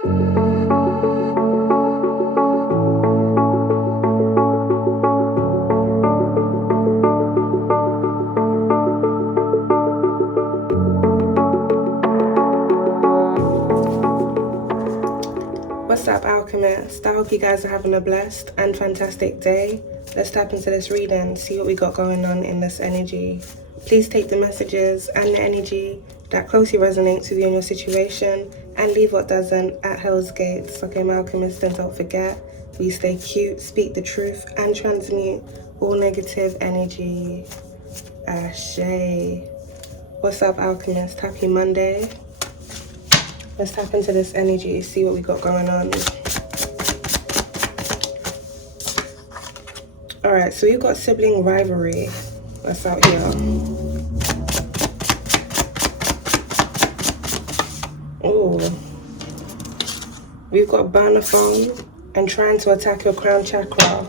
What's up, Alchemist? I hope you guys are having a blessed and fantastic day. Let's tap into this reading, see what we got going on in this energy. Please take the messages and the energy that closely resonates with you and your situation and leave what doesn't at Hell's Gates. Okay, my Alchemist, and don't forget, we stay cute, speak the truth, and transmute all negative energy. Ashe. What's up, Alchemist? Happy Monday. Let's tap into this energy, see what we got going on. Alright, so you've got sibling rivalry. That's out here. Ooh. We've got burner phone and trying to attack your crown chakra.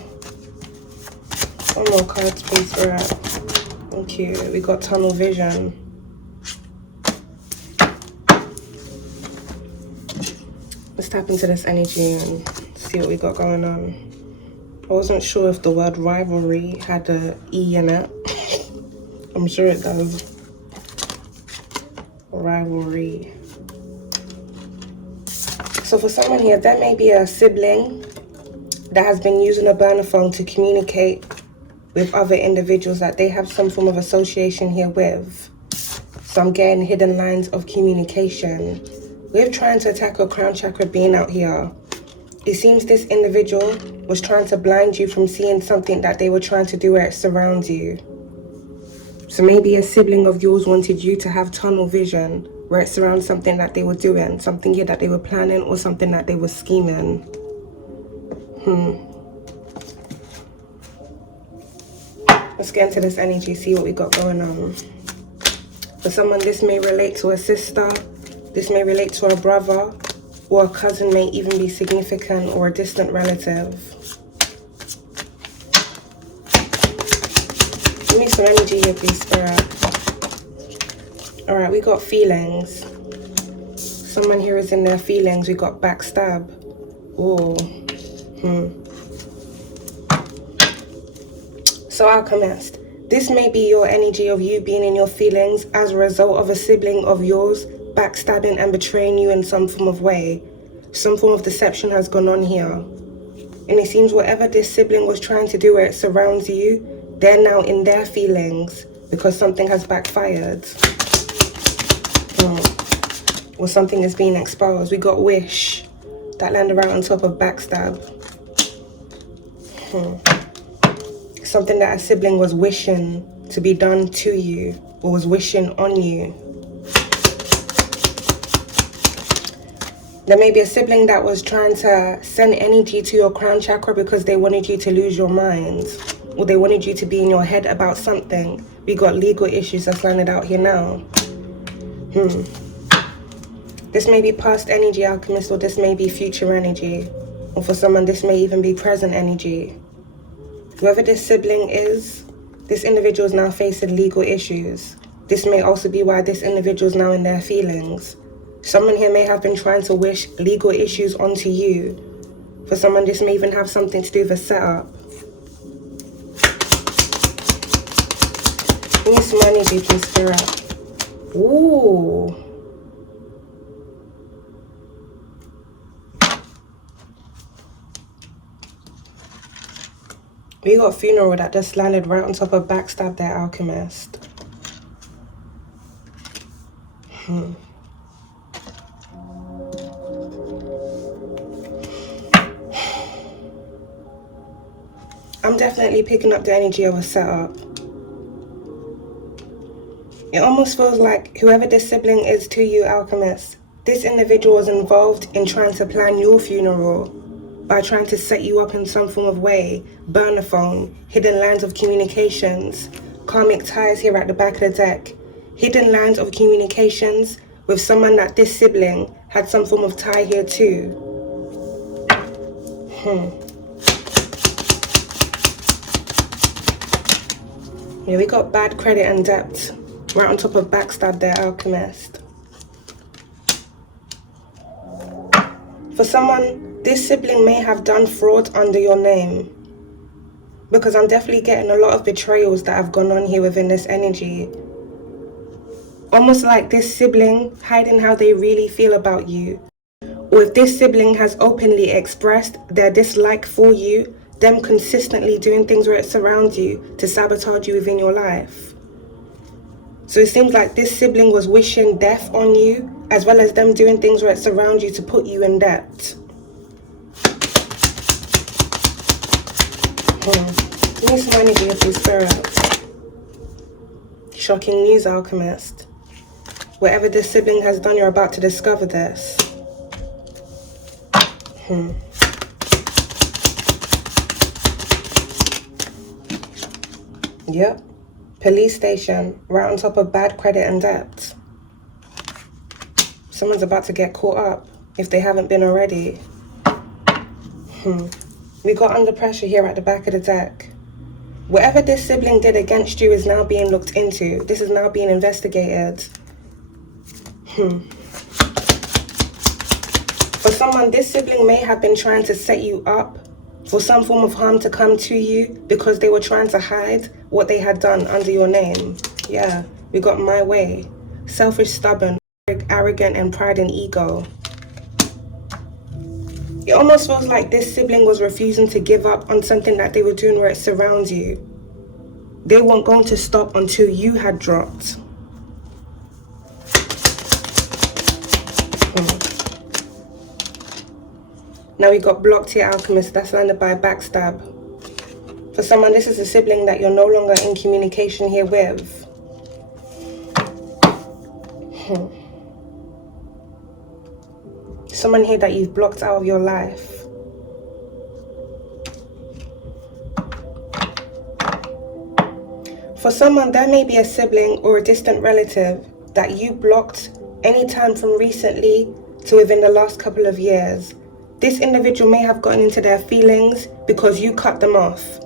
One more cards, please, Spirit. Thank you. We got tunnel vision. Let's tap into this energy and see what we got going on. I wasn't sure if the word rivalry had a E in it. I'm sure it does. Rivalry. So for someone here, there may be a sibling that has been using a burner phone to communicate with other individuals that they have some form of association here with. So I'm getting hidden lines of communication. We're trying to attack your crown chakra being out here. It seems this individual was trying to blind you from seeing something that they were trying to do where it surrounds you. So maybe a sibling of yours wanted you to have tunnel vision where it surrounds something that they were doing, something here that they were planning or something that they were scheming. Let's get into this energy, see what we got going on. For someone, this may relate to a sister. This may relate to a brother, or a cousin may even be significant, or a distant relative. Give me some energy here, please, Spirit. Alright, we got feelings. Someone here is in their feelings. We got backstab. Ooh. So, Alchemist, this may be your energy of you being in your feelings as a result of a sibling of yours backstabbing and betraying you in some form of way. Some form of deception has gone on here. And it seems whatever this sibling was trying to do where it surrounds you, they're now in their feelings because something has backfired. Or something is being exposed. We got wish. That landed right on top of backstab. Something that a sibling was wishing to be done to you or was wishing on you. There may be a sibling that was trying to send energy to your crown chakra because they wanted you to lose your mind. Or they wanted you to be in your head about something. We got legal issues that's landed out here now. This may be past energy, Alchemist, or this may be future energy. Or for someone, this may even be present energy. Whoever this sibling is, this individual is now facing legal issues. This may also be why this individual is now in their feelings. Someone here may have been trying to wish legal issues onto you. For someone, this may even have something to do with a setup. Give me some energy, please, Spirit. Ooh. We got funeral that just landed right on top of backstab there, Alchemist. I'm definitely picking up the energy of a setup. It almost feels like whoever this sibling is to you, Alchemist, this individual was involved in trying to plan your funeral by trying to set you up in some form of way. Burner phone, hidden lines of communications, karmic ties here at the back of the deck. Hidden lines of communications with someone that this sibling had some form of tie here too. Yeah, we got bad credit and debt right on top of backstab there, Alchemist. For someone, this sibling may have done fraud under your name, because I'm definitely getting a lot of betrayals that have gone on here within this energy. Almost like this sibling hiding how they really feel about you. Or if this sibling has openly expressed their dislike for you, them consistently doing things where it surrounds you to sabotage you within your life. So it seems like this sibling was wishing death on you, as well as them doing things where it surrounds you to put you in debt. Give me some energy of your spirit. Shocking news, Alchemist. Whatever this sibling has done, you're about to discover this. Yep. Police station, right on top of bad credit and debt. Someone's about to get caught up, if they haven't been already. We got under pressure here at the back of the deck. Whatever this sibling did against you is now being looked into. This is now being investigated. For someone, this sibling may have been trying to set you up for some form of harm to come to you because they were trying to hide what they had done under your name. Yeah, we got my way. Selfish, stubborn, arrogant, and pride and ego. It almost feels like this sibling was refusing to give up on something that they were doing where it surrounds you. They weren't going to stop until you had dropped. Now we got blocked here, Alchemist. That's landed by a backstab. For someone, this is a sibling that you're no longer in communication here with. Someone here that you've blocked out of your life. For someone, there may be a sibling or a distant relative that you blocked anytime from recently to within the last couple of years. This individual may have gotten into their feelings because you cut them off.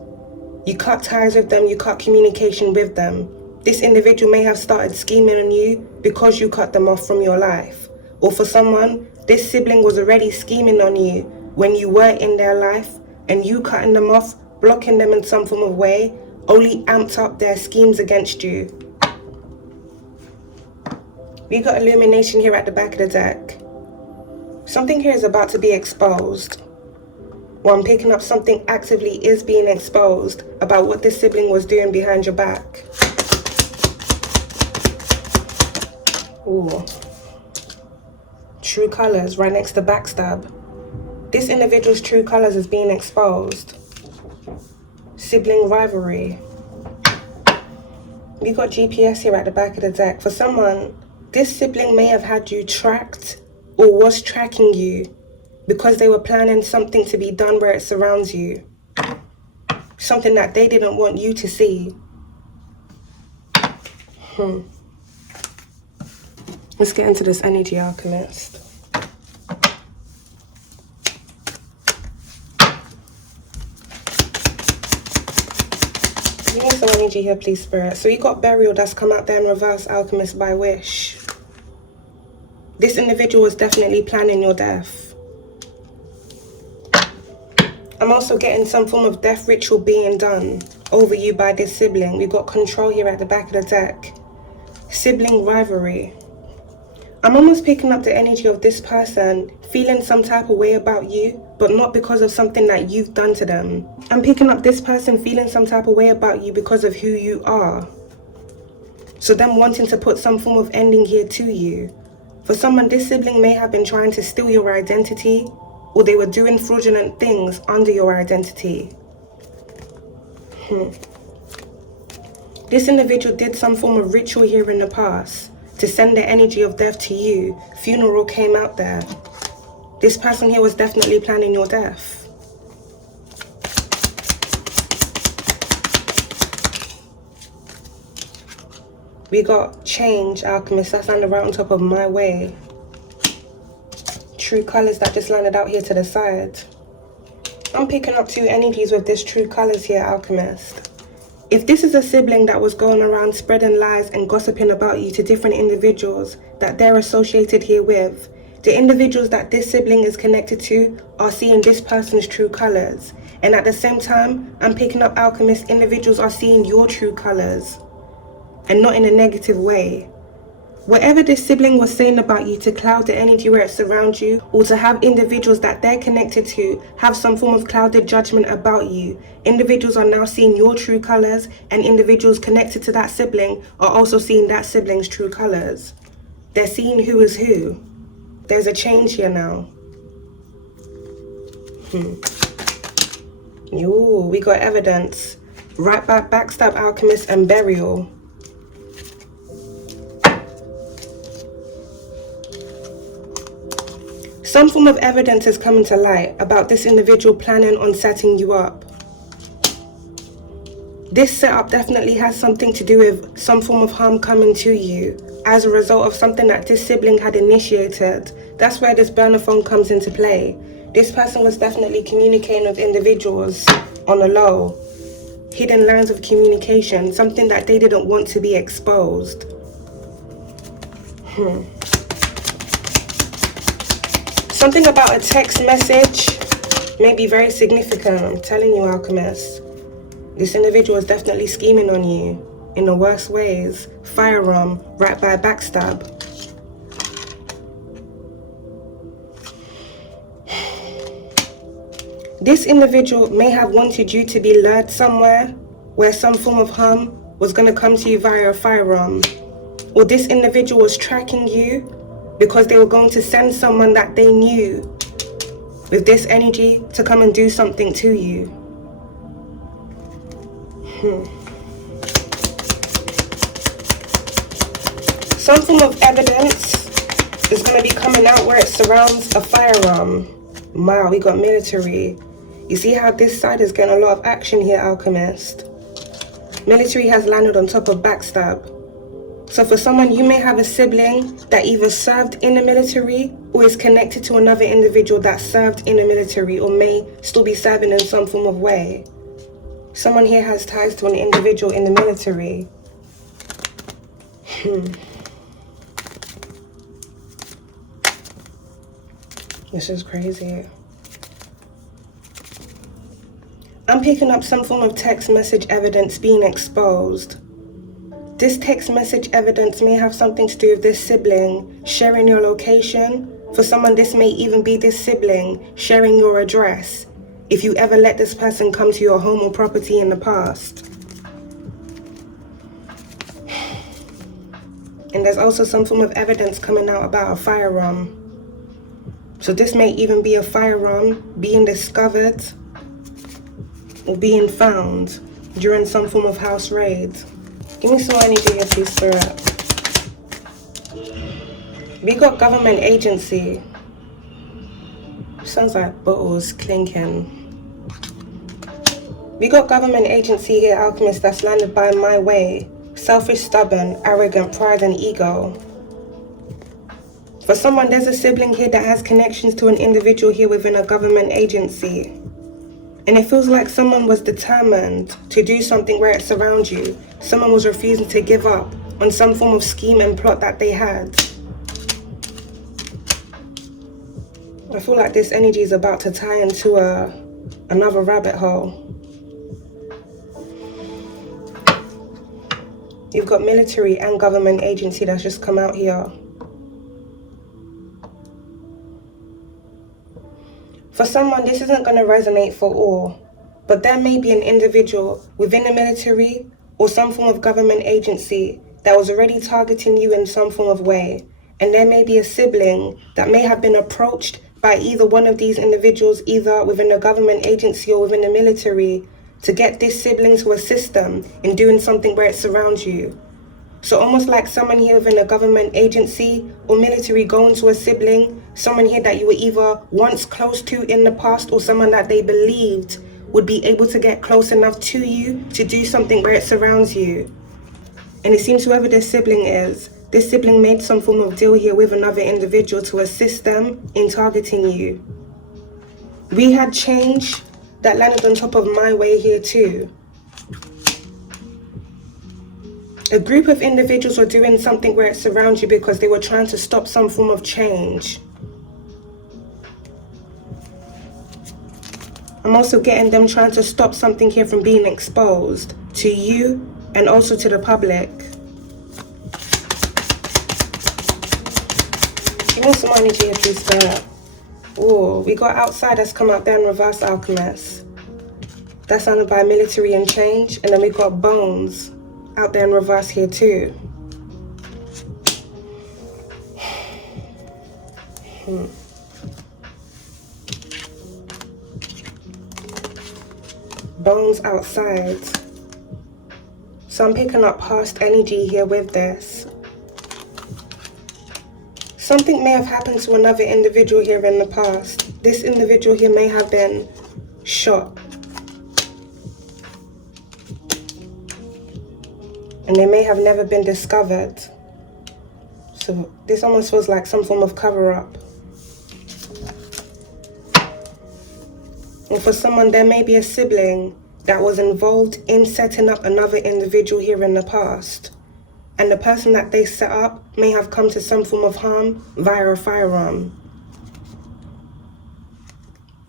You cut ties with them, you cut communication with them. This individual may have started scheming on you because you cut them off from your life. Or for someone, this sibling was already scheming on you when you were in their life, and you cutting them off, blocking them in some form of way, only amped up their schemes against you. We got illumination here at the back of the deck. Something here is about to be exposed. Well, I'm picking up something actively is being exposed about what this sibling was doing behind your back. Ooh. True colors right next to backstab. This individual's true colors is being exposed. Sibling rivalry. We got GPS here at the back of the deck. For someone, this sibling may have had you tracked or was tracking you because they were planning something to be done where it surrounds you. Something that they didn't want you to see. Let's get into this energy, Alchemist. Give me some energy here, please, Spirit. So you got burial that's come out there in reverse, Alchemist, by wish. This individual was definitely planning your death. I'm also getting some form of death ritual being done over you by this sibling. We've got control here at the back of the deck. Sibling rivalry. I'm almost picking up the energy of this person feeling some type of way about you, but not because of something that you've done to them. I'm picking up this person feeling some type of way about you because of who you are. So them wanting to put some form of ending here to you. For someone, this sibling may have been trying to steal your identity, or they were doing fraudulent things under your identity. This individual did some form of ritual here in the past to send the energy of death to you. Funeral came out there. This person here was definitely planning your death. We got change, Alchemist. That's landed right on top of my way. True colors that just landed out here to the side. I'm picking up two energies with this true colors here, Alchemist. If this is a sibling that was going around spreading lies and gossiping about you to different individuals that they're associated here with, The individuals that this sibling is connected to are seeing this person's true colors. And at the same time, I'm picking up, Alchemist, individuals are seeing your true colors. And not in a negative way. Whatever this sibling was saying about you to cloud the energy where it surrounds you, or to have individuals that they're connected to have some form of clouded judgment about you, individuals are now seeing your true colors, and individuals connected to that sibling are also seeing that sibling's true colors. They're seeing who is who. There's a change here now. Ooh, we got evidence. Right back, backstab, alchemist, and burial. Some form of evidence is coming to light about this individual planning on setting you up. This setup definitely has something to do with some form of harm coming to you as a result of something that this sibling had initiated. That's where this burner phone comes into play. This person was definitely communicating with individuals on the low. Hidden lines of communication, something that they didn't want to be exposed. Something about a text message may be very significant, I'm telling you, Alchemist. This individual is definitely scheming on you in the worst ways. Firearm, right by backstab. This individual may have wanted you to be lured somewhere where some form of harm was going to come to you via a firearm. Or this individual was tracking you because they were going to send someone that they knew with this energy to come and do something to you. Some form of evidence is going to be coming out where it surrounds a firearm. Wow, we got military. You see how this side is getting a lot of action here, Alchemist. Military has landed on top of backstab. So for someone, you may have a sibling that either served in the military or is connected to another individual that served in the military or may still be serving in some form of way. Someone here has ties to an individual in the military. This is crazy. I'm picking up some form of text message evidence being exposed. This text message evidence may have something to do with this sibling sharing your location. For someone, this may even be this sibling sharing your address if you ever let this person come to your home or property in the past. And there's also some form of evidence coming out about a firearm. So this may even be a firearm being discovered or being found during some form of house raid. Give me some energy here, please, Spirit. We got government agency. Sounds like bottles clinking. We got government agency here, Alchemist, that's landed by my way. Selfish, stubborn, arrogant, pride, and ego. For someone, there's a sibling here that has connections to an individual here within a government agency. And it feels like someone was determined to do something where it surrounds you. Someone was refusing to give up on some form of scheme and plot that they had. I feel like this energy is about to tie into another rabbit hole. You've got military and government agency that's just come out here. For someone, this isn't going to resonate for all, but there may be an individual within the military or some form of government agency that was already targeting you in some form of way. And there may be a sibling that may have been approached by either one of these individuals, either within the government agency or within the military, to get this sibling to assist them in doing something where it surrounds you. So almost like someone here within a government agency or military going to a sibling, someone here that you were either once close to in the past or someone that they believed would be able to get close enough to you to do something where it surrounds you. And it seems whoever this sibling is, this sibling made some form of deal here with another individual to assist them in targeting you. We had change that landed on top of my way here too. A group of individuals were doing something where it surrounds you because they were trying to stop some form of change. I'm also getting them trying to stop something here from being exposed to you and also to the public. Give me some energy if you start. Oh, we got outside that's come out there in reverse, alchemist. That's sounded by military and change. And then we got bones out there in reverse here too. Bones outside. So I'm picking up past energy here with this. Something may have happened to another individual here in the past. This individual here may have been shot. And they may have never been discovered. So this almost feels like some form of cover-up. And for someone, there may be a sibling that was involved in setting up another individual here in the past. And the person that they set up may have come to some form of harm via a firearm.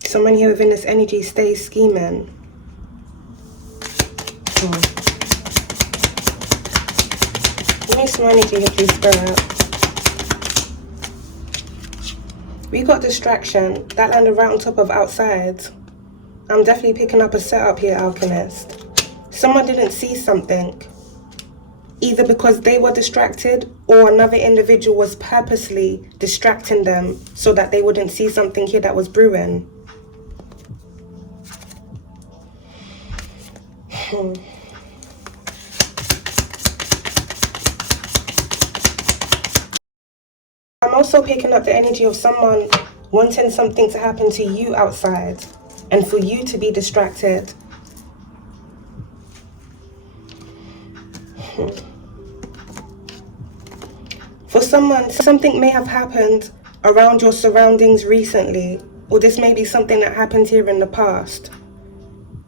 Someone here within this energy stays scheming. Give me some energy here, please, Spirit. We got distraction. That landed right on top of outside. I'm definitely picking up a setup here, alchemist. Someone didn't see something. Either because they were distracted or another individual was purposely distracting them so that they wouldn't see something here that was brewing. I'm also picking up the energy of someone wanting something to happen to you outside and for you to be distracted. For someone, something may have happened around your surroundings recently, or this may be something that happened here in the past.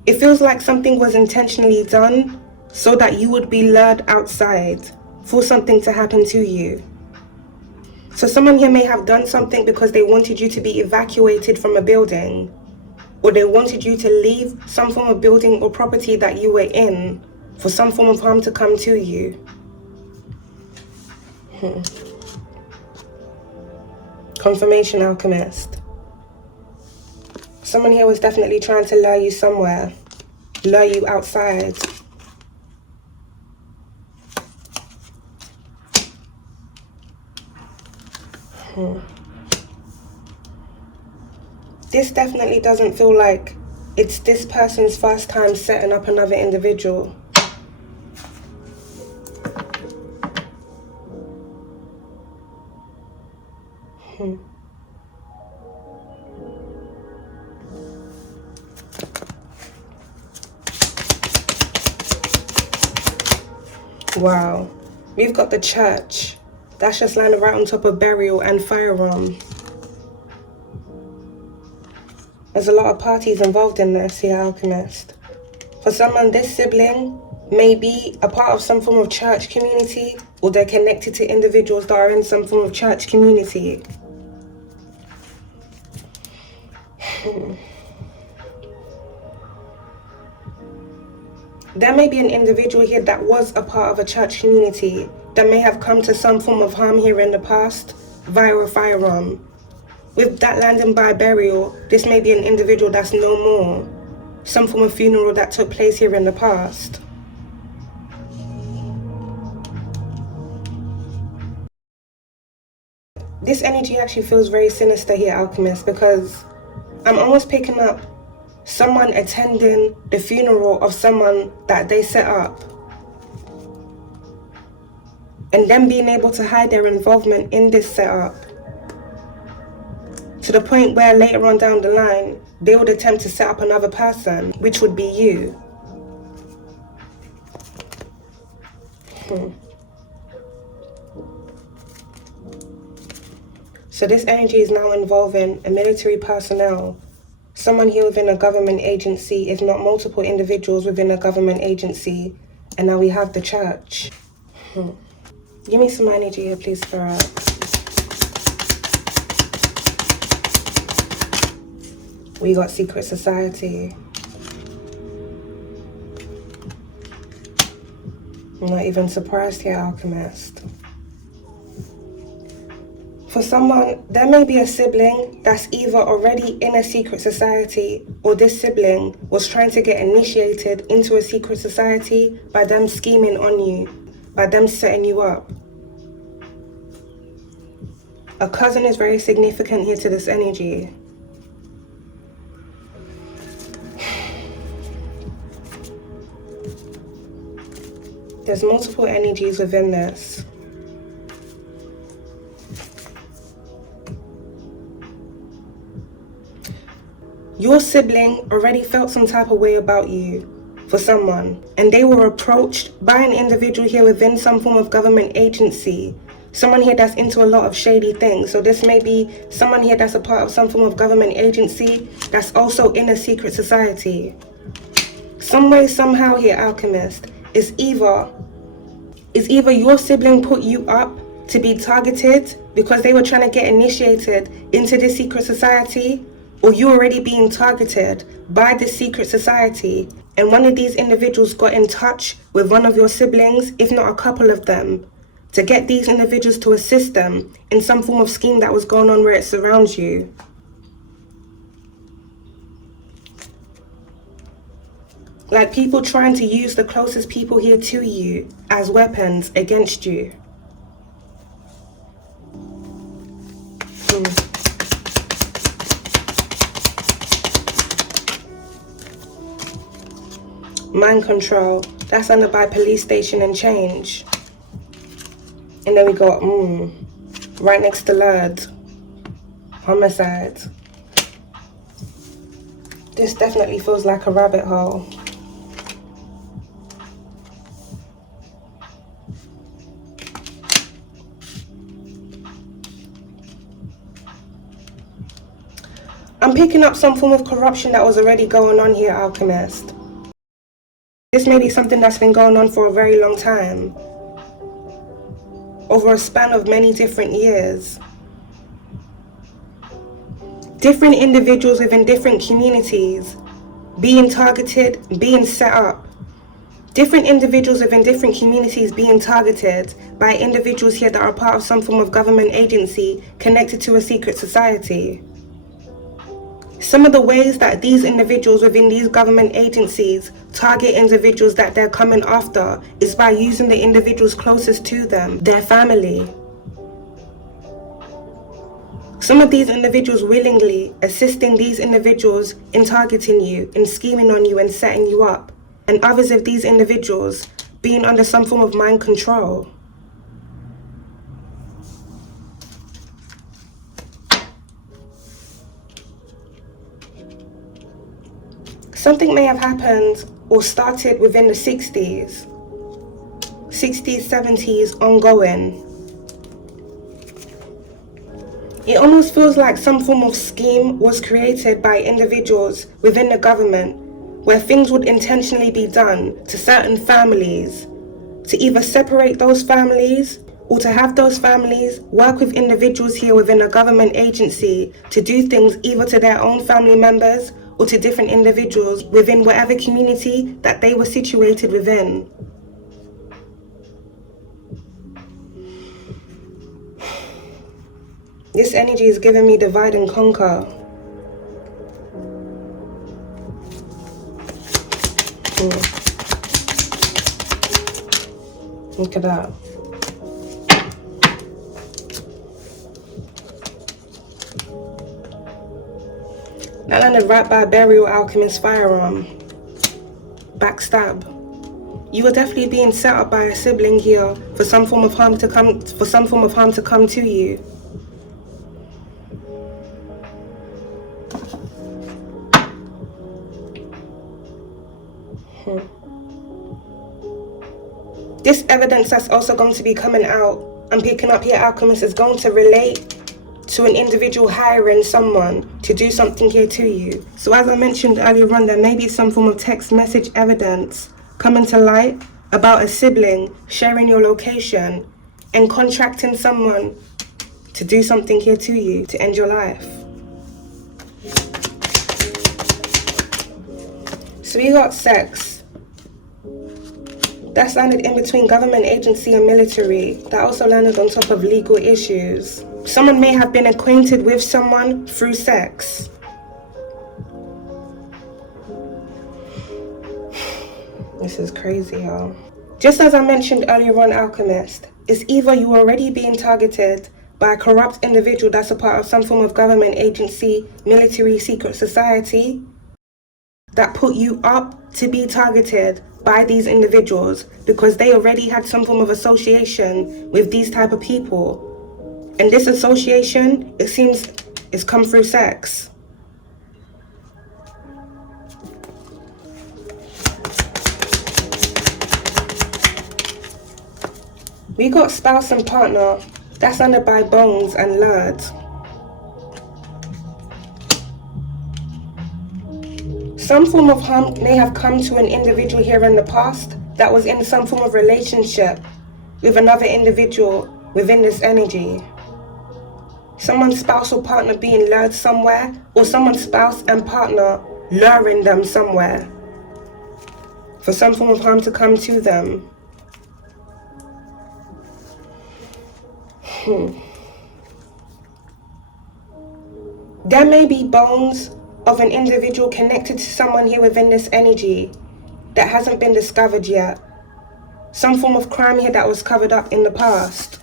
It feels like something was intentionally done so that you would be lured outside for something to happen to you. So someone here may have done something because they wanted you to be evacuated from a building, or they wanted you to leave some form of building or property that you were in for some form of harm to come to you. Confirmation, alchemist. Someone here was definitely trying to lure you somewhere, lure you outside. This definitely doesn't feel like it's this person's first time setting up another individual. Wow, we've got the church. That's just landed right on top of burial and firearm. There's a lot of parties involved in this here, alchemist. For someone, this sibling may be a part of some form of church community, or they're connected to individuals that are in some form of church community. There may be an individual here that was a part of a church community that may have come to some form of harm here in the past via a firearm. With that landing by burial, this may be an individual that's no more. Some form of funeral that took place here in the past. This energy actually feels very sinister here, alchemist, because I'm almost picking up someone attending the funeral of someone that they set up, and them being able to hide their involvement in this setup to the point where later on down the line they would attempt to set up another person, which would be you. So this energy is now involving a military personnel, someone here within a government agency, if not multiple individuals within a government agency, and now we have the church. Give me some energy here, please, Spirit. We got secret society. I'm not even surprised here, Alchemist. For someone, there may be a sibling that's either already in a secret society, or this sibling was trying to get initiated into a secret society by them scheming on you, by them setting you up. A cousin is very significant here to this energy. There's multiple energies within this. Your sibling already felt some type of way about you for someone, and they were approached by an individual here within some form of government agency. Someone here that's into a lot of shady things. So this may be someone here that's a part of some form of government agency that's also in a secret society. Some way, somehow here, Alchemist, is either your sibling put you up to be targeted because they were trying to get initiated into this secret society, or you already being targeted by this secret society, and one of these individuals got in touch with one of your siblings, if not a couple of them, to get these individuals to assist them in some form of scheme that was going on where it surrounds you. Like people trying to use the closest people here to you as weapons against you. Mind control, that's under by police station and change. And then we got right next to Lord, homicide. This definitely feels like a rabbit hole. I'm picking up some form of corruption that was already going on here, Alchemist. This may be something that's been going on for a very long time, over a span of many different years. Different individuals within different communities being targeted, being set up. Different individuals within different communities being targeted by individuals here that are part of some form of government agency connected to a secret society. Some of the ways that these individuals within these government agencies target individuals that they're coming after is by using the individuals closest to them, their family. Some of these individuals willingly assisting these individuals in targeting you, in scheming on you and setting you up, and others of these individuals being under some form of mind control. Something may have happened or started within the 60s, 70s, ongoing. It almost feels like some form of scheme was created by individuals within the government where things would intentionally be done to certain families to either separate those families or to have those families work with individuals here within a government agency to do things either to their own family members or to different individuals within whatever community that they were situated within. This energy is giving me divide and conquer. Look at that. That landed right by a burial alchemist firearm. Backstab. You were definitely being set up by a sibling here for some form of harm to come to you. This evidence that's also going to be coming out, I'm picking up here, Alchemist, is going to relate to an individual hiring someone to do something here to you. So as I mentioned earlier on, there may be some form of text message evidence coming to light about a sibling sharing your location and contracting someone to do something here to you to end your life. So we got sex. That's landed in between government agency and military. That also landed on top of legal issues. Someone may have been acquainted with someone through sex. This is crazy, y'all. Just as I mentioned earlier on, Alchemist, it's either you already being targeted by a corrupt individual that's a part of some form of government agency, military, secret society, that put you up to be targeted by these individuals because they already had some form of association with these type of people. And this association, it seems, is come through sex. We got spouse and partner. That's under by bones and lurds. Some form of harm may have come to an individual here in the past that was in some form of relationship with another individual within this energy. Someone's spouse or partner being lured somewhere, or someone's spouse and partner luring them somewhere for some form of harm to come to them. There may be bones of an individual connected to someone here within this energy that hasn't been discovered yet. Some form of crime here that was covered up in the past.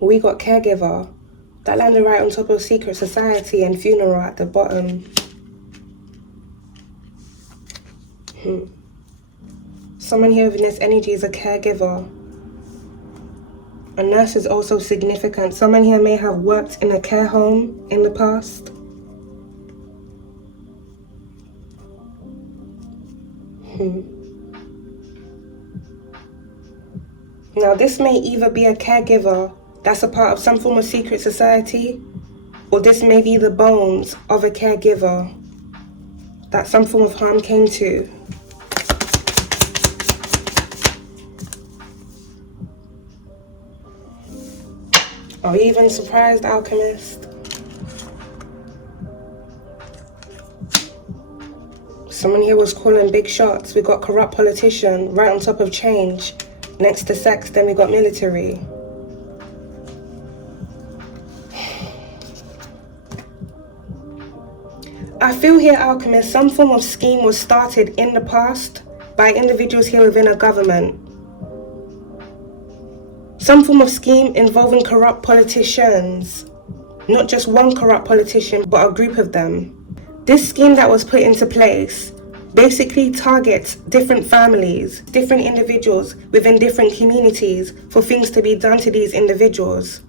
We got caregiver. That landed right on top of secret society and funeral at the bottom. Someone here within this energy is a caregiver. A nurse is also significant. Someone here may have worked in a care home in the past. Now this may either be a caregiver that's a part of some form of secret society, or this may be the bones of a caregiver that some form of harm came to. Are you even surprised, Alchemist? Someone here was calling big shots. We got corrupt politician right on top of change. Next to sex, then we got military. I feel here, Alchemist, some form of scheme was started in the past by individuals here within a government. Some form of scheme involving corrupt politicians. Not just one corrupt politician, but a group of them. This scheme that was put into place basically targets different families, different individuals within different communities for things to be done to these individuals.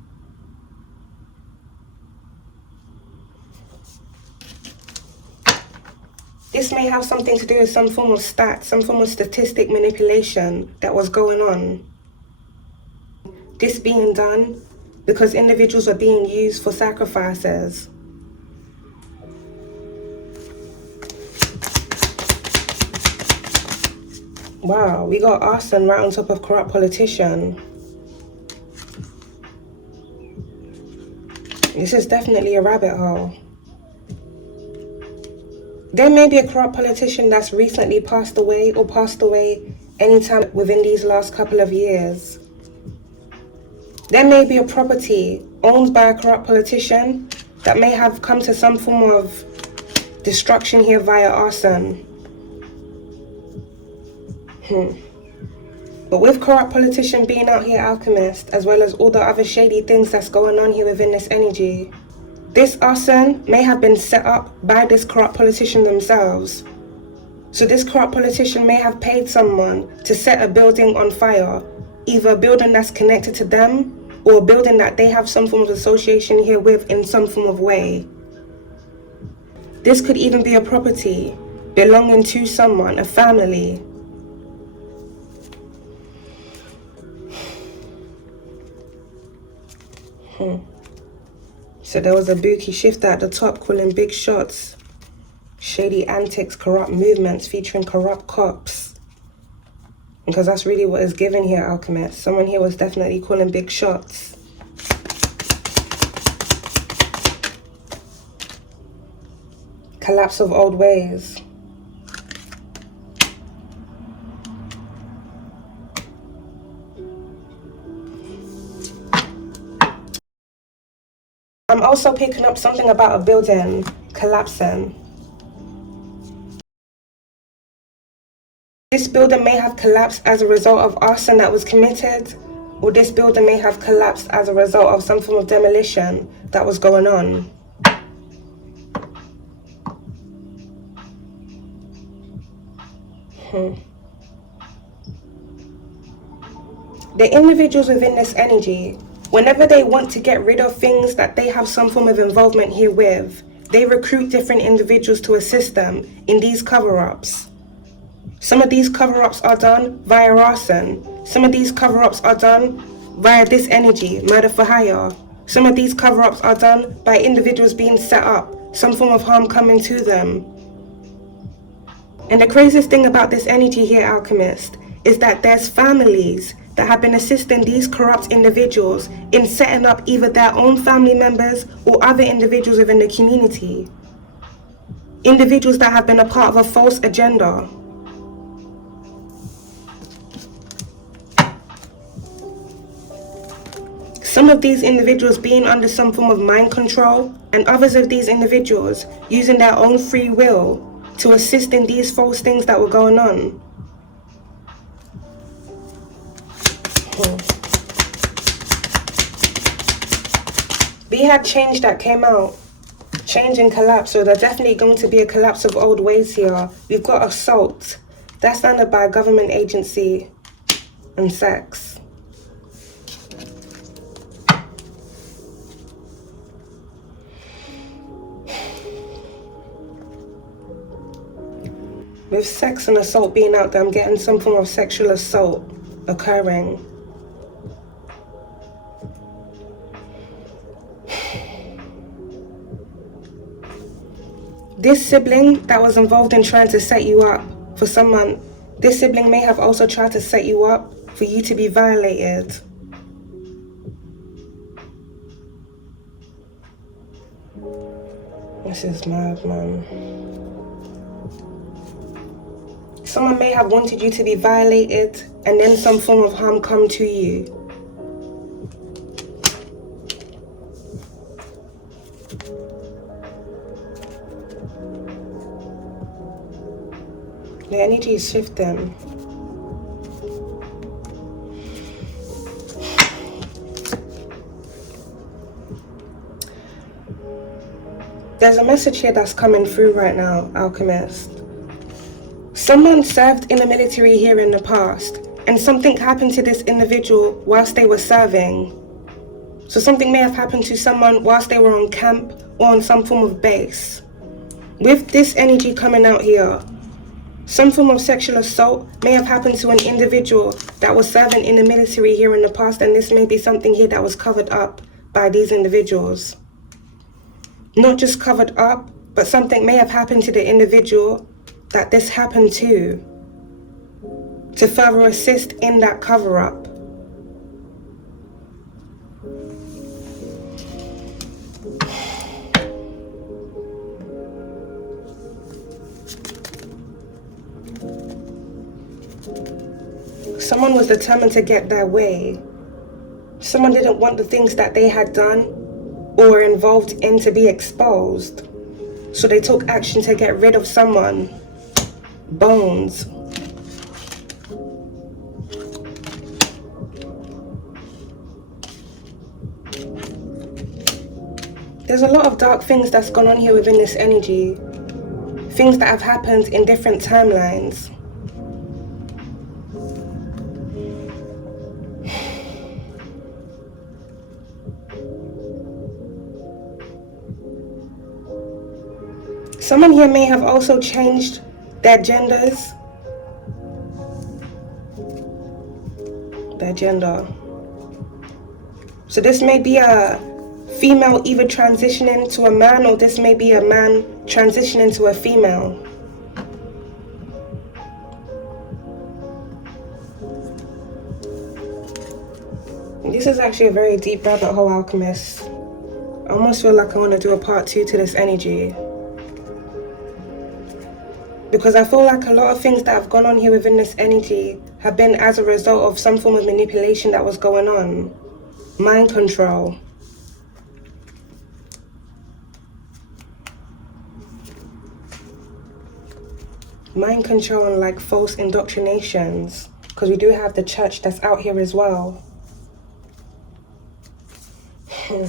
This may have something to do with some form of stats, some form of statistic manipulation that was going on. This being done because individuals were being used for sacrifices. Wow, we got arson right on top of corrupt politician. This is definitely a rabbit hole. There may be a corrupt politician that's recently passed away or passed away anytime within these last couple of years. There may be a property owned by a corrupt politician that may have come to some form of destruction here via arson. But with corrupt politician being out here, Alchemist, as well as all the other shady things that's going on here within this energy, this arson may have been set up by this corrupt politician themselves. So this corrupt politician may have paid someone to set a building on fire, either a building that's connected to them or a building that they have some form of association here with in some form of way. This could even be a property belonging to someone, a family. So there was a bookie shifter at the top calling big shots, shady antics, corrupt movements featuring corrupt cops. Because that's really what is given here, Alchemist. Someone here was definitely calling big shots. Collapse of old ways. I'm also picking up something about a building collapsing. This building may have collapsed as a result of arson that was committed, or this building may have collapsed as a result of some form of demolition that was going on. The individuals within this energy, whenever they want to get rid of things that they have some form of involvement here with, they recruit different individuals to assist them in these cover-ups. Some of these cover-ups are done via arson. Some of these cover-ups are done via this energy, murder for hire. Some of these cover-ups are done by individuals being set up, some form of harm coming to them. And the craziest thing about this energy here, Alchemist, is that there's families that have been assisting these corrupt individuals in setting up either their own family members or other individuals within the community. Individuals that have been a part of a false agenda. Some of these individuals being under some form of mind control, and others of these individuals using their own free will to assist in these false things that were going on. We had change that came out. Change and collapse, so there's definitely going to be a collapse of old ways here. We've got assault. That's standard by a government agency and sex. With sex and assault being out there, I'm getting some form of sexual assault occurring. This sibling that was involved in trying to set you up for someone, this sibling may have also tried to set you up for you to be violated. This is mad, man. Someone may have wanted you to be violated and then some form of harm come to you. The energy is shifting. There's a message here that's coming through right now, Alchemist. Someone served in the military here in the past, and something happened to this individual whilst they were serving. So something may have happened to someone whilst they were on camp or on some form of base. With this energy coming out here, some form of sexual assault may have happened to an individual that was serving in the military here in the past, and this may be something here that was covered up by these individuals. Not just covered up, but something may have happened to the individual that this happened to further assist in that cover-up. Someone was determined to get their way. Someone didn't want the things that they had done or were involved in to be exposed. So they took action to get rid of someone. Bones. There's a lot of dark things that's gone on here within this energy. Things that have happened in different timelines. Someone here may have also changed their genders. Their gender. So this may be a female either transitioning to a man, or this may be a man transitioning to a female. This is actually a very deep rabbit hole, Alchemist. I almost feel like I want to do a part 2 to this energy. Because I feel like a lot of things that have gone on here within this energy have been as a result of some form of manipulation that was going on. Mind control. Mind control and like false indoctrinations. Because we do have the church that's out here as well. Give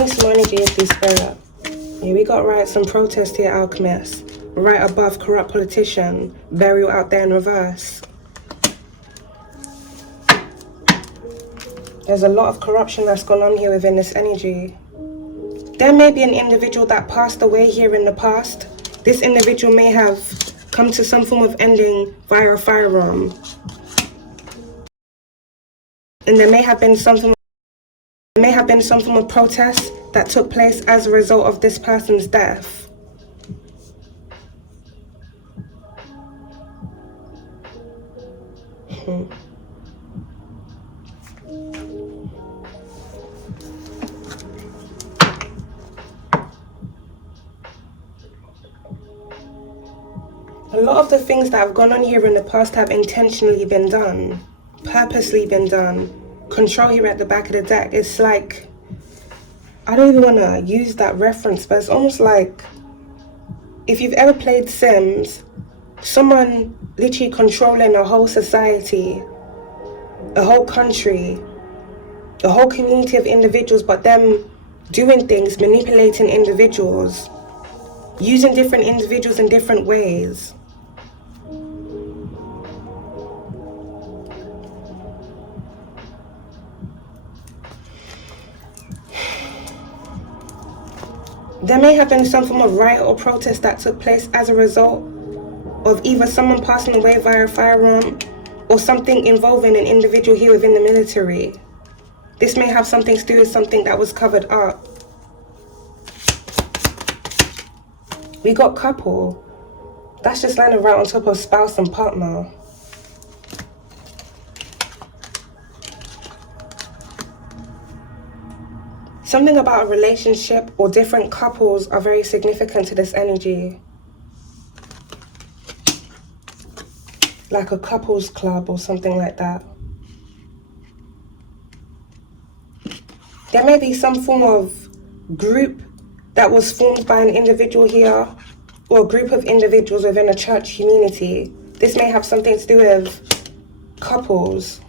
me some energy if you spirit. Yeah, we got riots and protests here, Alchemist. Right above corrupt politician. Burial out there in reverse. There's a lot of corruption that's gone on here within this energy. There may be an individual that passed away here in the past. This individual may have come to some form of ending via a firearm. And there may have been some form of protest that took place as a result of this person's death. A lot of the things that have gone on here in the past have intentionally been done, purposely been done. Control here at the back of the deck. It's like, I don't even want to use that reference, but it's almost like if you've ever played Sims, someone literally controlling a whole society, a whole country, a whole community of individuals, but them doing things, manipulating individuals, using different individuals in different ways. There may have been some form of riot or protest that took place as a result of either someone passing away via a firearm or something involving an individual here within the military. This may have something to do with something that was covered up. We got couple. That's just landed right on top of spouse and partner. Something about a relationship or different couples are very significant to this energy. Like a couples club or something like that. There may be some form of group that was formed by an individual here or a group of individuals within a church community. This may have something to do with couples.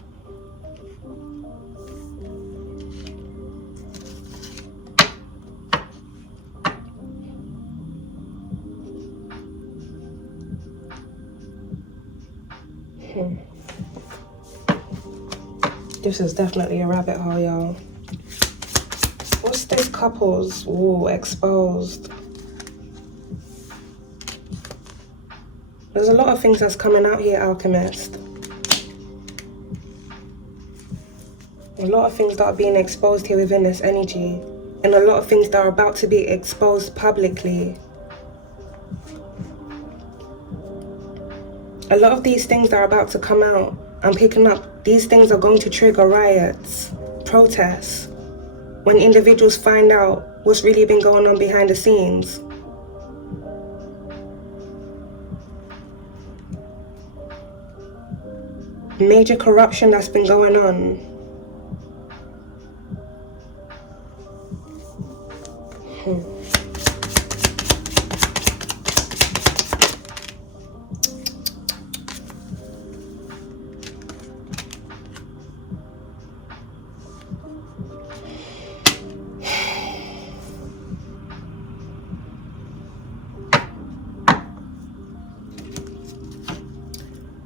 This is definitely a rabbit hole, y'all. What's this couples? Ooh, exposed. There's a lot of things that's coming out here, Alchemist. A lot of things that are being exposed here within this energy. And a lot of things that are about to be exposed publicly. A lot of these things that are about to come out, I'm picking up, these things are going to trigger riots, protests, when individuals find out what's really been going on behind the scenes. Major corruption that's been going on.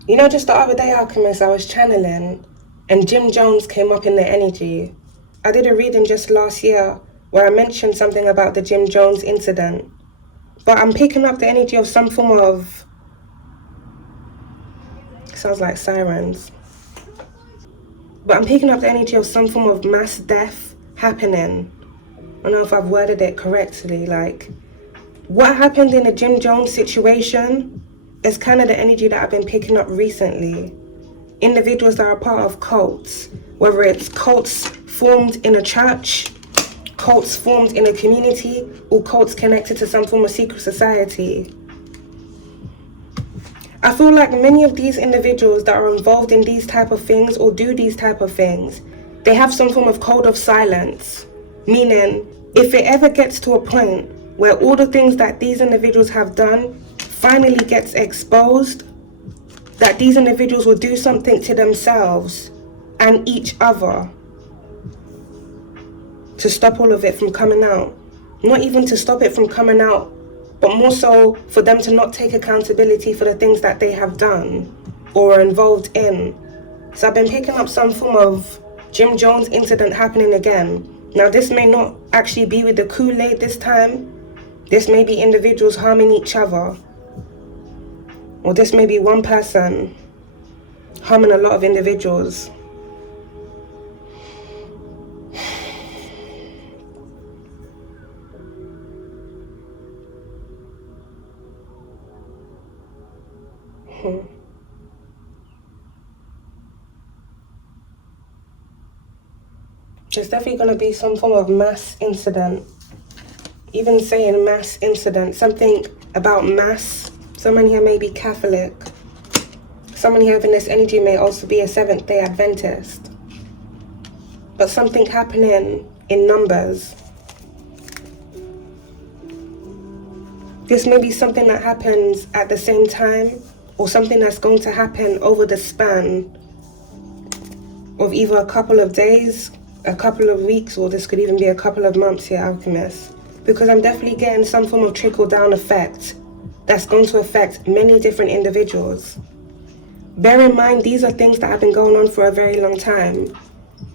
You know, just the other day, Alchemist, I was channeling and Jim Jones came up in the energy. I did a reading just last year where I mentioned something about the Jim Jones incident. But I'm picking up the energy of some form of... Sounds like sirens. But I'm picking up the energy of some form of mass death happening. I don't know if I've worded it correctly. Like, what happened in the Jim Jones situation It's kind of the energy that I've been picking up recently. Individuals that are part of cults, whether it's cults formed in a church, cults formed in a community, or cults connected to some form of secret society. I feel like many of these individuals that are involved in these type of things or do these type of things, they have some form of code of silence. Meaning, if it ever gets to a point where all the things that these individuals have done finally gets exposed, that these individuals will do something to themselves and each other to stop all of it from coming out. Not even to stop it from coming out, but more so for them to not take accountability for the things that they have done or are involved in. So I've been picking up some form of Jim Jones incident happening again. Now this may not actually be with the Kool-Aid this time. This may be individuals harming each other. Or this may be one person harming a lot of individuals. There's definitely going to be some form of mass incident. Even saying mass incident, something about mass. Someone here may be Catholic. Someone here having this energy may also be a Seventh-day Adventist. But something happening in numbers. This may be something that happens at the same time, or something that's going to happen over the span of either a couple of days, a couple of weeks, or this could even be a couple of months here, Alchemist. Because I'm definitely getting some form of trickle-down effect that's going to affect many different individuals. Bear in mind, these are things that have been going on for a very long time.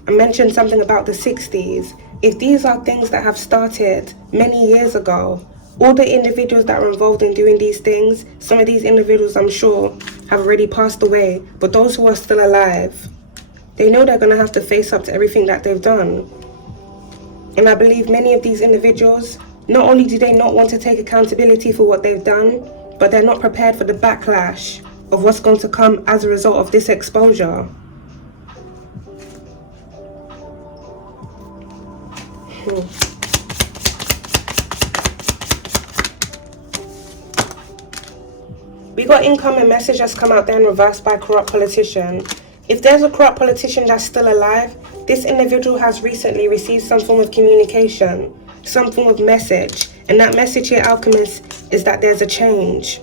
I mentioned something about the 60s. If these are things that have started many years ago, all the individuals that are involved in doing these things, some of these individuals I'm sure have already passed away, but those who are still alive, they know they're going to have to face up to everything that they've done. And I believe many of these individuals, not only do they not want to take accountability for what they've done, but they're not prepared for the backlash of what's going to come as a result of this exposure. We got incoming message that's come out there in reverse by corrupt politician. If there's a corrupt politician that's still alive, this individual has recently received some form of communication, some form of message. And that message here, Alchemist, is that there's a change.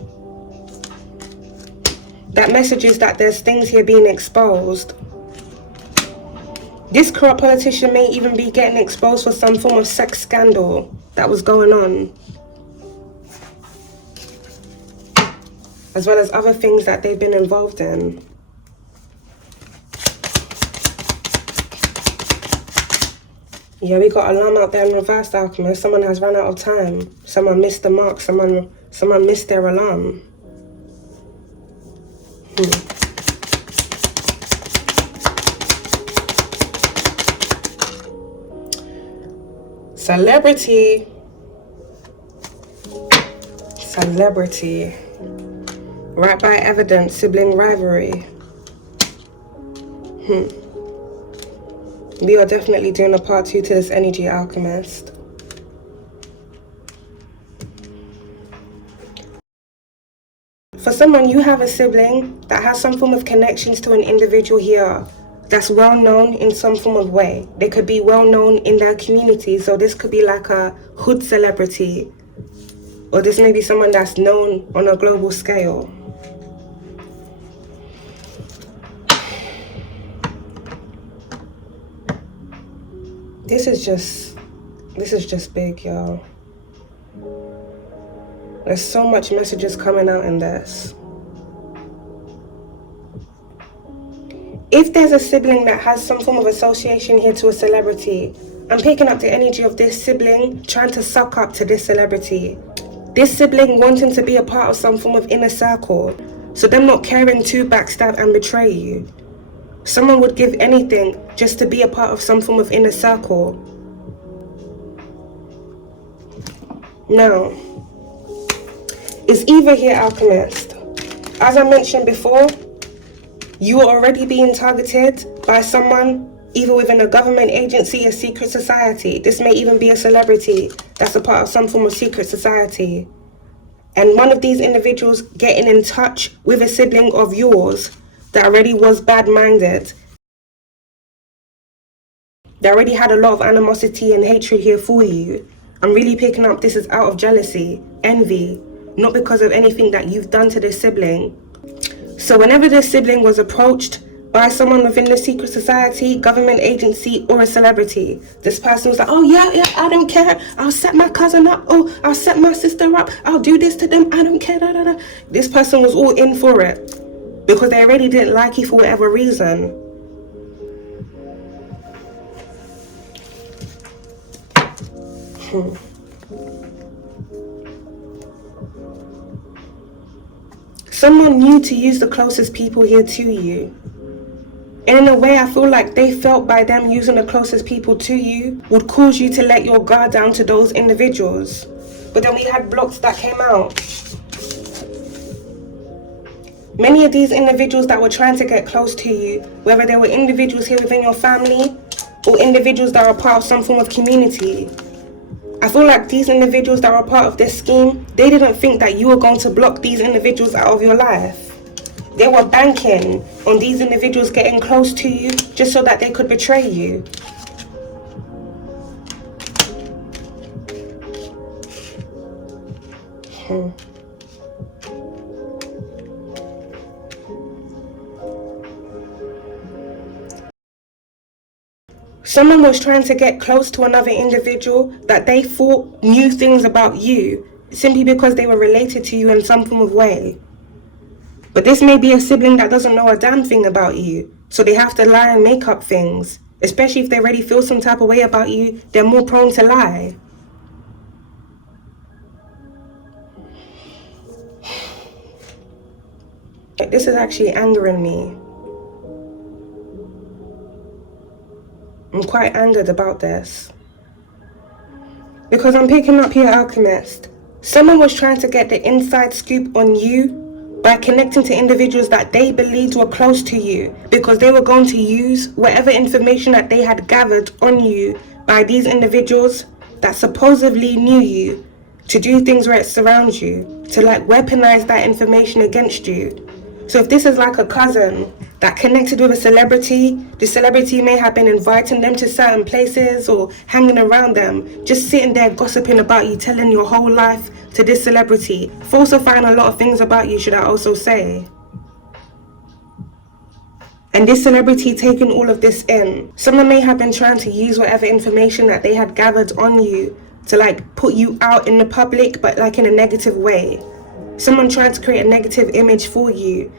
That message is that there's things here being exposed. This corrupt politician may even be getting exposed for some form of sex scandal that was going on, as well as other things that they've been involved in. Yeah, we got alarm out there in reverse, Alchemist. Someone has run out of time. Someone missed the mark. Someone missed their alarm. Celebrity. Right by evidence, sibling rivalry. We are definitely doing a part 2 to this energy, Alchemist. For someone, you have a sibling that has some form of connections to an individual here that's well known in some form of way. They could be well known in their community, so this could be like a hood celebrity, or this may be someone that's known on a global scale. This is just big, y'all. There's so much messages coming out in this. If there's a sibling that has some form of association here to a celebrity, I'm picking up the energy of this sibling trying to suck up to this celebrity. This sibling wanting to be a part of some form of inner circle, so them not caring to backstab and betray you. Someone would give anything just to be a part of some form of inner circle. Now, it's either here, Alchemist, As I mentioned before, you are already being targeted by someone, either within a government agency, a secret society. This may even be a celebrity that's a part of some form of secret society. And one of these individuals getting in touch with a sibling of yours that already was bad-minded, that already had a lot of animosity and hatred here for you. I'm really picking up this is out of jealousy, envy, not because of anything that you've done to this sibling. So whenever this sibling was approached by someone within the secret society, government agency, or a celebrity, this person was like, oh yeah, I don't care, I'll set my cousin up, oh, I'll set my sister up, I'll do this to them, I don't care, da, da, da. This person was all in for it because they already didn't like you for whatever reason. Someone knew to use the closest people here to you. And in a way, I feel like they felt by them using the closest people to you would cause you to let your guard down to those individuals. But then we had blocks that came out. Many of these individuals that were trying to get close to you, whether they were individuals here within your family or individuals that are part of some form of community, I feel like these individuals that are part of this scheme, they didn't think that you were going to block these individuals out of your life. They were banking on these individuals getting close to you just so that they could betray you. Someone was trying to get close to another individual that they thought knew things about you simply because they were related to you in some form of way. But this may be a sibling that doesn't know a damn thing about you, so they have to lie and make up things. Especially if they already feel some type of way about you, they're more prone to lie. This is actually angering me. I'm quite angered about this. Because I'm picking up here, Alchemist. Someone was trying to get the inside scoop on you by connecting to individuals that they believed were close to you, because they were going to use whatever information that they had gathered on you by these individuals that supposedly knew you to do things where it surrounds you, to like weaponize that information against you. So if this is like a cousin that connected with a celebrity, the celebrity may have been inviting them to certain places or hanging around them, just sitting there gossiping about you, telling your whole life to this celebrity, falsifying a lot of things about you, should I also say. And this celebrity taking all of this in. Someone may have been trying to use whatever information that they had gathered on you to like put you out in the public, but like in a negative way. Someone trying to create a negative image for you.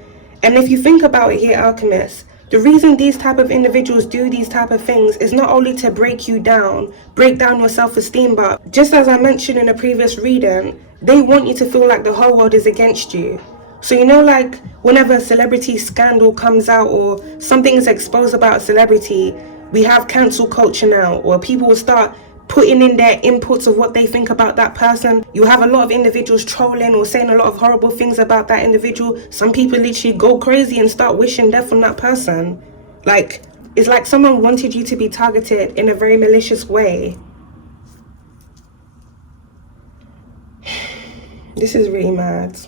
And if you think about it here, Alchemist, the reason these type of individuals do these type of things is not only to break you down, break down your self-esteem, but just as I mentioned in a previous reading, they want you to feel like the whole world is against you. So you know, like whenever a celebrity scandal comes out or something is exposed about a celebrity, we have cancel culture now, or people will start putting in their inputs of what they think about that person. You have a lot of individuals trolling or saying a lot of horrible things about that individual. Some people literally go crazy and start wishing death on that person. Like, it's like someone wanted you to be targeted in a very malicious way. This is really mad.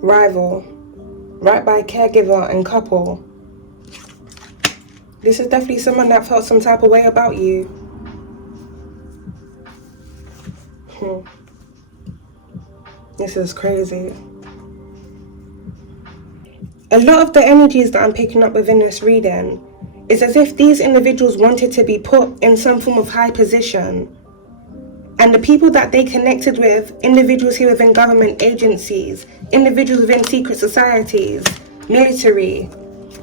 Rival, right by caregiver and couple. This is definitely someone that felt some type of way about you. This is crazy. A lot of the energies that I'm picking up within this reading is as if these individuals wanted to be put in some form of high position. And the people that they connected with, individuals here within government agencies, individuals within secret societies, military,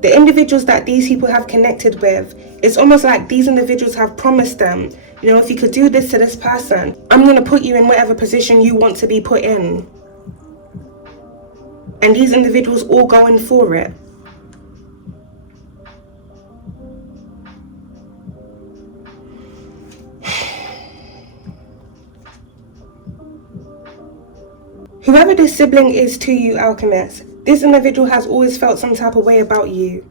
the individuals that these people have connected with, it's almost like these individuals have promised them, you know, if you could do this to this person, I'm going to put you in whatever position you want to be put in. And these individuals all going for it. Whoever this sibling is to you, Alchemist, this individual has always felt some type of way about you.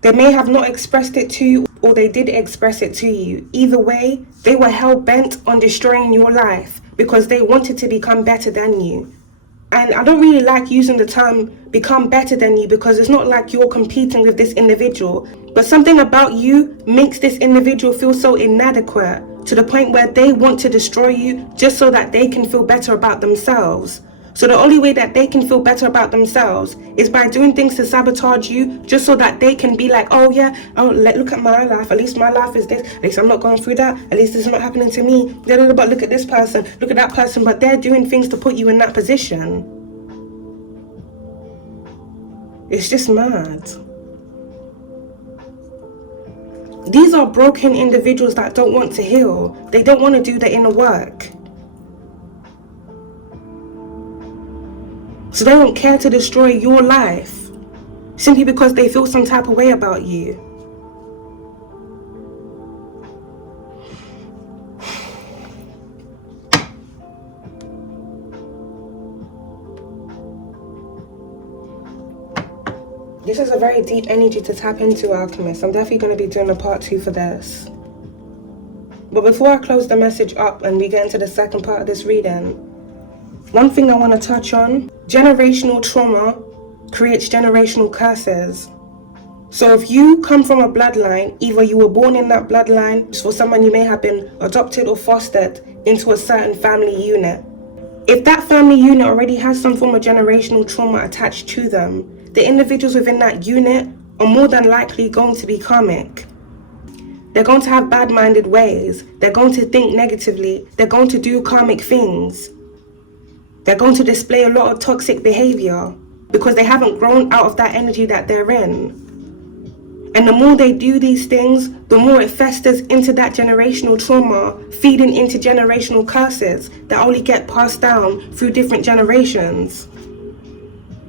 They may have not expressed it to you, or they did express it to you. Either way, they were hell-bent on destroying your life because they wanted to become better than you. And I don't really like using the term become better than you because it's not like you're competing with this individual. But something about you makes this individual feel so inadequate to the point where they want to destroy you just so that they can feel better about themselves. So the only way that they can feel better about themselves is by doing things to sabotage you just so that they can be like, oh yeah, oh look at my life, at least my life is this, at least I'm not going through that, at least this is not happening to me, but look at this person, look at that person, but they're doing things to put you in that position. It's just mad. These are broken individuals that don't want to heal. They don't want to do the inner work. So they don't care to destroy your life simply because they feel some type of way about you. This is a very deep energy to tap into, Alchemist. I'm definitely going to be doing a part 2 for this. But before I close the message up and we get into the second part of this reading, one thing I want to touch on, generational trauma creates generational curses. So if you come from a bloodline, either you were born in that bloodline, for someone you may have been adopted or fostered into a certain family unit. If that family unit already has some form of generational trauma attached to them, the individuals within that unit are more than likely going to be karmic. They're going to have bad-minded ways. They're going to think negatively. They're going to do karmic things. They're going to display a lot of toxic behavior because they haven't grown out of that energy that they're in. And the more they do these things, the more it festers into that generational trauma, feeding into generational curses that only get passed down through different generations.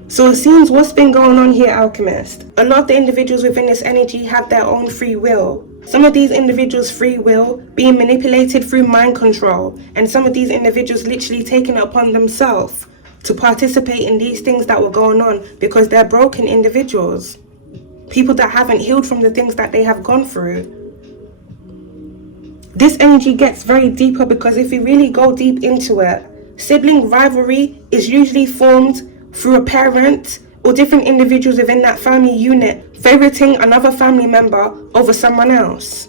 So it seems what's been going on here, Alchemist, a lot of the individuals within this energy have their own free will. Some of these individuals' free will being manipulated through mind control, and some of these individuals literally taking it upon themselves to participate in these things that were going on because they're broken individuals. People that haven't healed from the things that they have gone through. This energy gets very deeper because if you really go deep into it, sibling rivalry is usually formed through a parent or different individuals within that family unit favoriting another family member over someone else.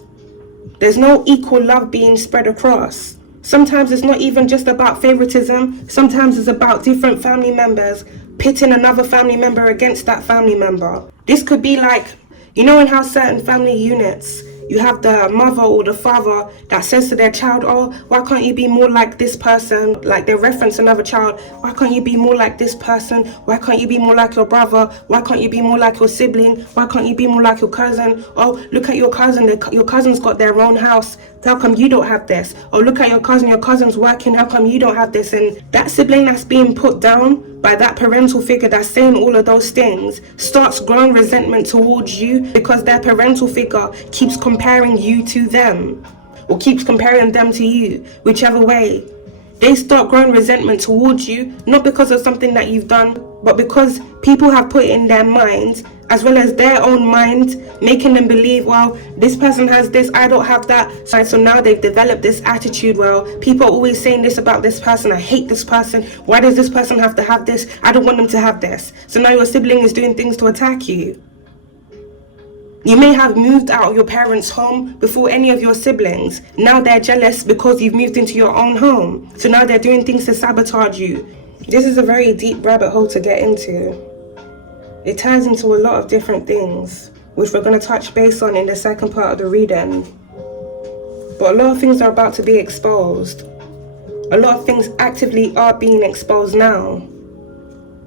There's no equal love being spread across. Sometimes it's not even just about favoritism. Sometimes it's about different family members pitting another family member against that family member. This could be like, you know, in how certain family units, you have the mother or the father that says to their child, oh, why can't you be more like this person? Like they reference another child, why can't you be more like this person? Why can't you be more like your brother? Why can't you be more like your sibling? Why can't you be more like your cousin? Oh, look at your cousin, your cousin's got their own house. How come you don't have this? Oh, look at your cousin's working, how come you don't have this? And that sibling that's being put down by that parental figure that's saying all of those things starts growing resentment towards you because their parental figure keeps comparing you to them or keeps comparing them to you, whichever way. They start growing resentment towards you, not because of something that you've done, but because people have put in their minds, as well as their own mind, making them believe, well, this person has this, I don't have that. So now they've developed this attitude, well, people are always saying this about this person, I hate this person, why does this person have to have this? I don't want them to have this. So now your sibling is doing things to attack you. You may have moved out of your parents' home before any of your siblings. Now they're jealous because you've moved into your own home. So now they're doing things to sabotage you. This is a very deep rabbit hole to get into. It ties into a lot of different things, which we're going to touch base on in the second part of the reading. But a lot of things are about to be exposed. A lot of things actively are being exposed now.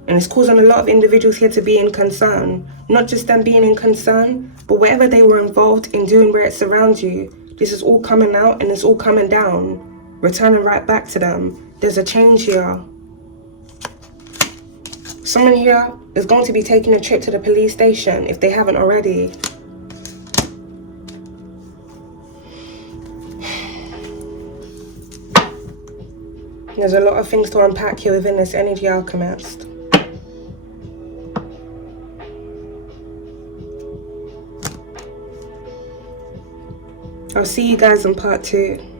And it's causing a lot of individuals here to be in concern. Not just them being in concern, but whatever they were involved in doing where it surrounds you, this is all coming out and it's all coming down. Returning right back to them. There's a change here. Someone here is going to be taking a trip to the police station if they haven't already. There's a lot of things to unpack here within this energy, Alchemist. I'll see you guys in part 2.